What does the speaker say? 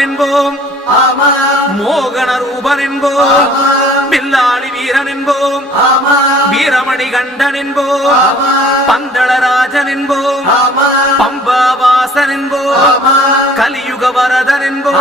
ராமன் என்போம், மோகன ரூபன் என்போம், பில்லாளி வீரன் என்போம், வீரமணி கண்டன் என்போம், பந்தளராஜன் என்போம், பம்பாவாசன் என்போம், கலியுக வரதன் என்போம்.